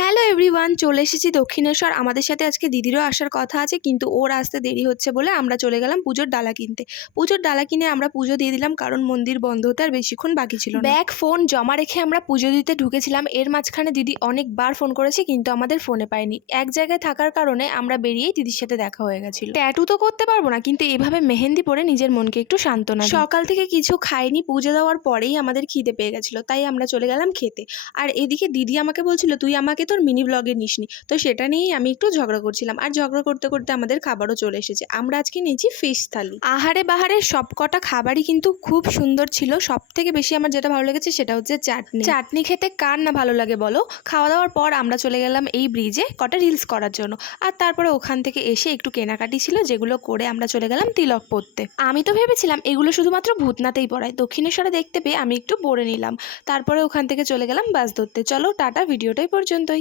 Hello everyone, চলে এসেছি দক্ষিণেশ্বর। আমাদের সাথে আজকে দিদিরও আসার কথা আছে, কিন্তু ওর আসতে দেরি হচ্ছে বলে আমরা চলে গেলাম পুজোর ডালা কিনতে। পুজোর ডালা কিনে আমরা পুজো দিয়ে দিলাম, কারণ মন্দির বন্ধ হতে আর বেশিক্ষণ বাকি ছিল না। ব্যাগ ফোন জমা রেখে আমরা পুজো দিতে ঢুকেছিলাম। এর মাঝখানে দিদি অনেকবার ফোন করেছে, কিন্তু আমাদের ফোনে পাইনি। এক জায়গায় থাকার কারণে আমরা বেরিয়েই দিদির সাথে দেখা হয়ে গেছিল। ট্যাটু তো করতে পারবো না, কিন্তু এভাবে মেহেন্দি পরে নিজের মনকে একটু সান্ত্বনা দিই। সকাল থেকে কিছু খাইনি, পুজো দেওয়ার পরেই আমাদের খিদে পেয়ে গেছিল, তাই আমরা চলে গেলাম খেতে। আর এদিকে দিদি আমাকে বলছিল, তুই আমাকে তোর মিনি ব্লগে নিসনি। তো সেটা নিয়েই আমি একটু ঝগড়া করছিলাম, আর ঝগড়া করতে করতে আমাদের খাবারও চলে এসেছে। আমরা আজকে নিয়েছি ফিশ থালি। আহারে বাহারে সবকটা খাবারই কিন্তু খুব সুন্দর ছিল। সব থেকে বেশি আমার যেটা ভালো লেগেছে সেটা হচ্ছে চাটনি। চাটনি খেতে কার না ভালো লাগে বলো। খাওয়া দাওয়ার পর আমরা চলে গেলাম এই ব্রিজে কটা রিলস করার জন্য। আর তারপরে ওখান থেকে এসে একটু কেনাকাটি ছিল, যেগুলো করে আমরা চলে গেলাম তিলক পড়তে। আমি তো ভেবেছিলাম এগুলো শুধুমাত্র ভূতনাথেই পড়ায়, দক্ষিণেশ্বরে দেখতে পেয়ে আমি একটু পড়ে নিলাম। তারপরে ওখান থেকে চলে গেলাম বাস ধরতে। চলো টাটা, ভিডিওটাই পর্যন্তই।